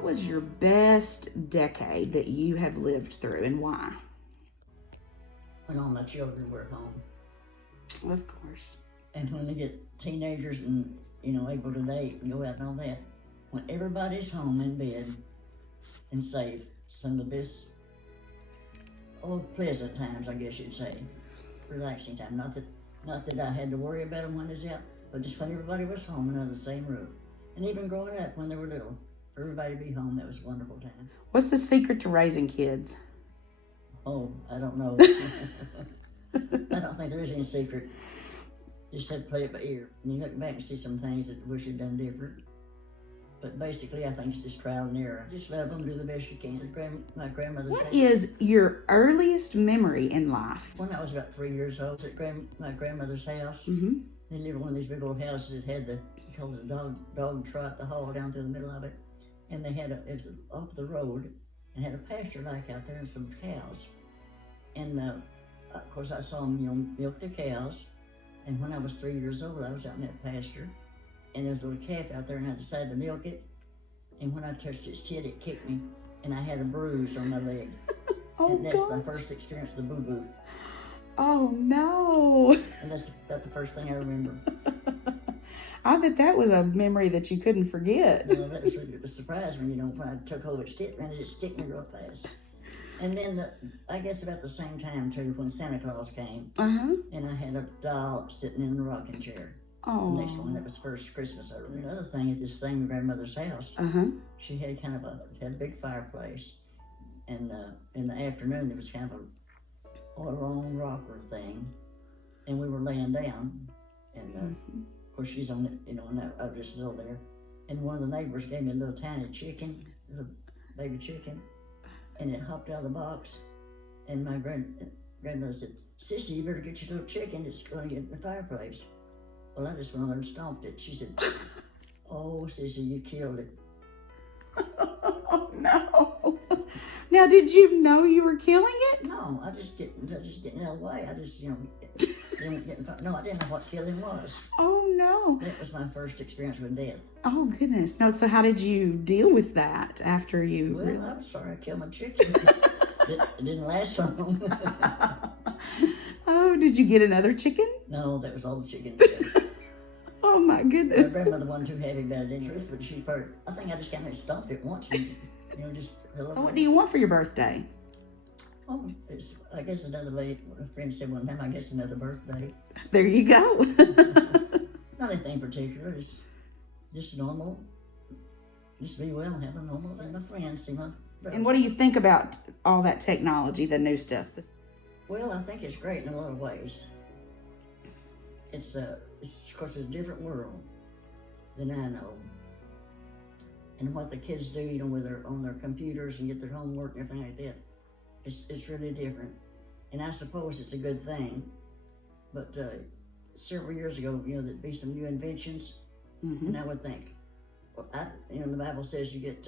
what was your best decade that you have lived through and why? When all my children were home. Of course. And when they get teenagers and, able to date and go out and all that, when everybody's home in bed and safe, some of the best, pleasant times, I guess you'd say, relaxing time. Not that I had to worry about them when they was out, but just when everybody was home and under the same roof. And even growing up when they were little, for everybody to be home, that was a wonderful time. What's the secret to raising kids? Oh, I don't know. I don't think there is any secret. Just had to play it by ear. And you look back and see some things that wish you'd done different. But basically, I think it's just trial and error. Just love them, do the best you can. My grandmother's What house. is your earliest memory in life? When I was about 3 years old, at my grandmother's house. Mm-hmm. They lived in one of these big old houses that had called it a dog trot, the hall down through the middle of it. And they had it was off the road, and had a pasture like out there and some cows. And of course, I saw them, milk the cows. And when I was 3 years old, I was out in that pasture, and there was a little calf out there, and I decided to milk it. And when I touched its tit, it kicked me, and I had a bruise on my leg. Oh, and that's God. my first experience with the boo-boo. Oh, no. And that's about the first thing I remember. I bet that was a memory that you couldn't forget. That was really a surprise when I took hold of its tit, and it just kicked me real fast. And then, I guess about the same time, too, when Santa Claus came, Uh-huh. and I had a doll sitting in the rocking chair. Oh. The next one, that was first Christmas. I remember another thing at this same grandmother's house. Uh-huh. She had had a big fireplace, and in the afternoon there was kind of a long rocker thing, and we were laying down, and of course she's on it, and I was just little there, and one of the neighbors gave me a little tiny chicken, little baby chicken, and it hopped out of the box, and my grandmother said, "Sissy, you better get your little chicken. It's going to get in the fireplace." Well, I just went over and stomped it. She said, "Oh, Sissy, you killed it." Oh, no. Now, did you know you were killing it? No, I just getting out of the way. I just, no, I didn't know what killing was. Oh, no. That was my first experience with death. Oh, goodness. No, so how did you deal with that after you Well, realized? I'm sorry I killed my chicken. It didn't last long. Oh, did you get another chicken? No, that was all the chicken. Oh, my My goodness. grandmother wasn't too happy about it in truth, but I think I just kind of stomped it once and, just... So what do you want for your birthday? Oh, I guess another lady, a friend said one time, I guess another birthday. There you go. Not anything particular, just normal. Just be well and have a normal, see my friends, see my brother. And what do you think about all that technology, the new stuff? Well, I think it's great in a lot of ways. It's of course, it's a different world than I know. And what the kids do, with on their computers and get their homework and everything like that, it's really different. And I suppose it's a good thing. But several years ago, there'd be some new inventions, Mm-hmm. and I would think, the Bible says you get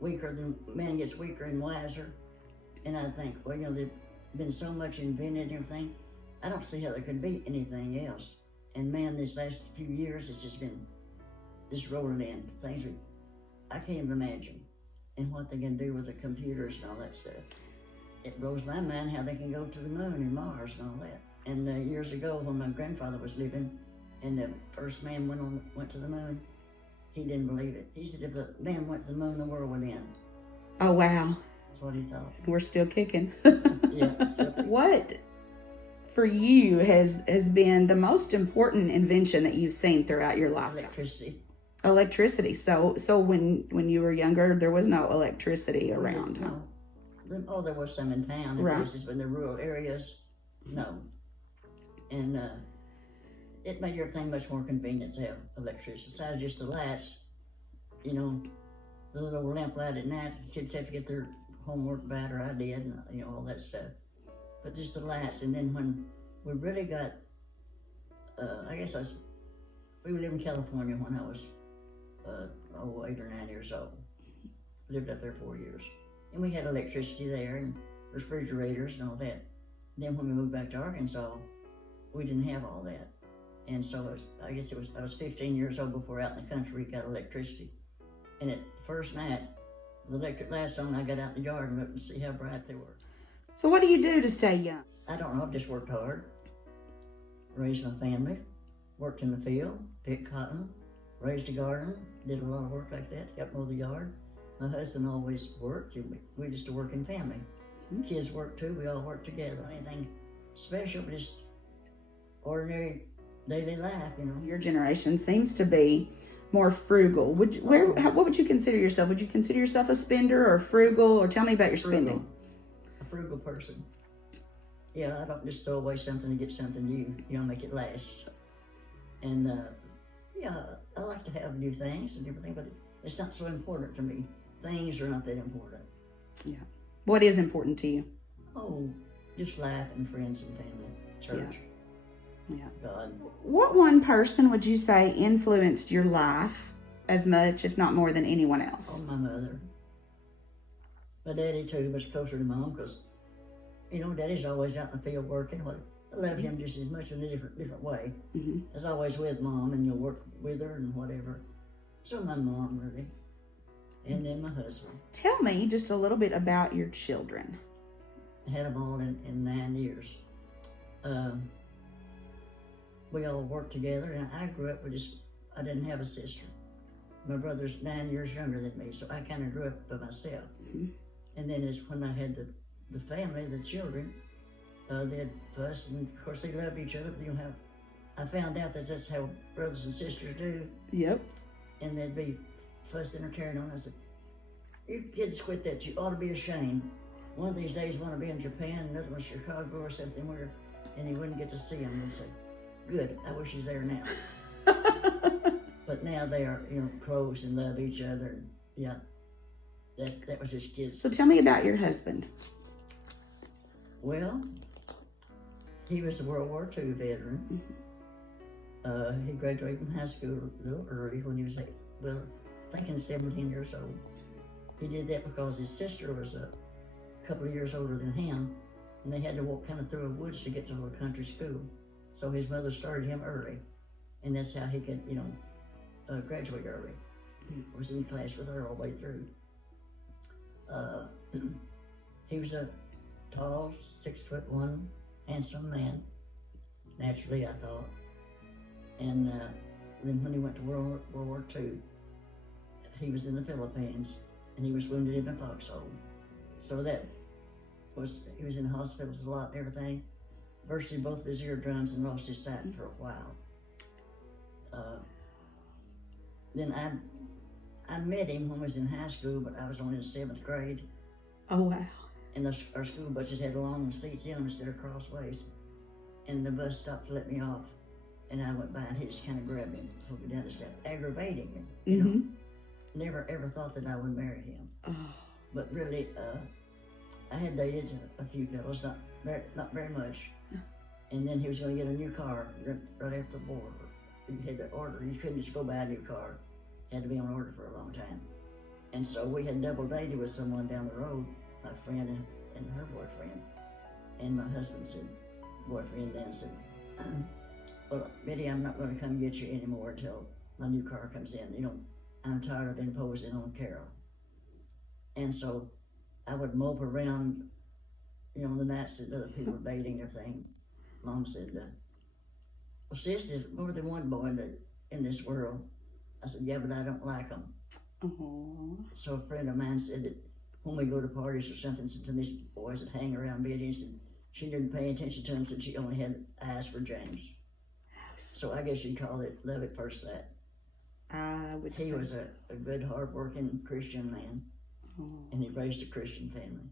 weaker, man gets weaker and wiser. And I think, well, there's been so much invented and everything. I don't see how there could be anything else. And man, these last few years, it's just been rolling in things I can't even imagine. And what they can do with the computers and all that stuff. It blows my mind how they can go to the moon and Mars and all that. And years ago, when my grandfather was living, and the first man went to the moon, he didn't believe it. He said, if a man went to the moon, the world would end. Oh, wow. That's what he thought. We're still kicking. Yeah. What for you has been the most important invention that you've seen throughout your lifetime? Electricity. Electricity. So when you were younger, there was no electricity around. No. Oh, there was some in town, in Right. places, but in the rural areas, no. And it made everything much more convenient to have electricity. Besides just the lights, the little lamp light at night, kids have to get their homework back, or I did, and all that stuff. But just the lights, and then when we really got, we lived in California when I was 8 or 9 years old. Lived up there 4 years. And we had electricity there and refrigerators and all that. Then when we moved back to Arkansas, we didn't have all that. And so I was 15 years old before out in the country we got electricity. And at the first night, the electric lights on, I got out in the yard and looked and see how bright they were. So what do you do to stay young? I don't know, I just worked hard, raised my family, worked in the field, picked cotton, raised a garden, did a lot of work like that, helped mow the yard. My husband always worked, and we just a working family. Kids worked too, we all worked together. Anything special, but just ordinary daily life, you know. Your generation seems to be more frugal. What would you consider yourself? Would you consider yourself a spender or frugal, or tell me about your spending? A frugal person. Yeah, I don't just throw away something to get something new, you know, make it last. And yeah, I like to have new things and everything, but it's not so important to me. Things are not that important. Yeah. What is important to you? Oh, just life and friends and family, church, Yeah. God. What one person would you say influenced your life as much, if not more, than anyone Oh, else? my mother. My daddy too, much closer to Mom, because, you know, Daddy's always out in the field working. Well, I love him just as much in a different way. Mm-hmm. I was always with Mom, and you'll work with her and whatever. So my mom, really. And then my husband. Tell me just a little bit about your children. I had them all in 9 years. We all worked together, and I grew up with I didn't have a sister. My brother's 9 years younger than me, so I kind of grew up by myself. Mm-hmm. And then it's when I had the family, the children, they'd fuss, and of course they loved each other. But I found out that that's how brothers and sisters do, Yep. and they'd be fussing or carrying on. I said, "You kids quit that. You ought to be ashamed. One of these days, want to be in Japan, another one Chicago or something where, and he wouldn't get to see them." And say, "Good. I wish he's there now." But now they are, you know, close and love each other. Yeah, that was just kids. So tell me about your husband. Well, he was a World War II veteran. He graduated from high school a little early when he was, I think 17 years old. He did that because his sister was a couple of years older than him, and they had to walk kind of through the woods to get to a little country school. So his mother started him early, and that's how he could, you know, graduate early. He was in class with her all the way through. He was a tall, 6'1", handsome man, naturally, I thought. And then when he went to World War II, he was in the Philippines, and he was wounded in the foxhole. So he was in hospitals a lot and everything. Bursted both of his eardrums and lost his sight for a while. Then I met him when I was in high school, but I was only in the 7th grade. Oh, wow. And our school buses had long seats in them instead of crossways. And the bus stopped to let me off. And I went by and he just kind of grabbed me and pulled me down the step, aggravating me, you know. Never ever thought that I would marry him. Oh. But really, I had dated a few fellows, not very much. And then he was going to get a new car right after the war. You had to order. You couldn't just go buy a new car. Had to be on order for a long time. And so we had double dated with someone down the road, my friend and her boyfriend. And my husband said, boyfriend then said, "Well, Betty, I'm not going to come get you anymore until my new car comes in. You know, I'm tired of imposing on Carol." And so I would mope around, you know, the nights that other people were dating and everything. Mom said, "Well, sis, there's more than one boy in this world." I said, "Yeah, but I don't like them." Oh. So a friend of mine said that when we go to parties or something, some of these boys would hang around Betty, and said she didn't pay attention to him, said she only had eyes for James. So I guess you'd call it love at first sight. I would say. He was a good, hard-working Christian man, Oh. and he raised a Christian family.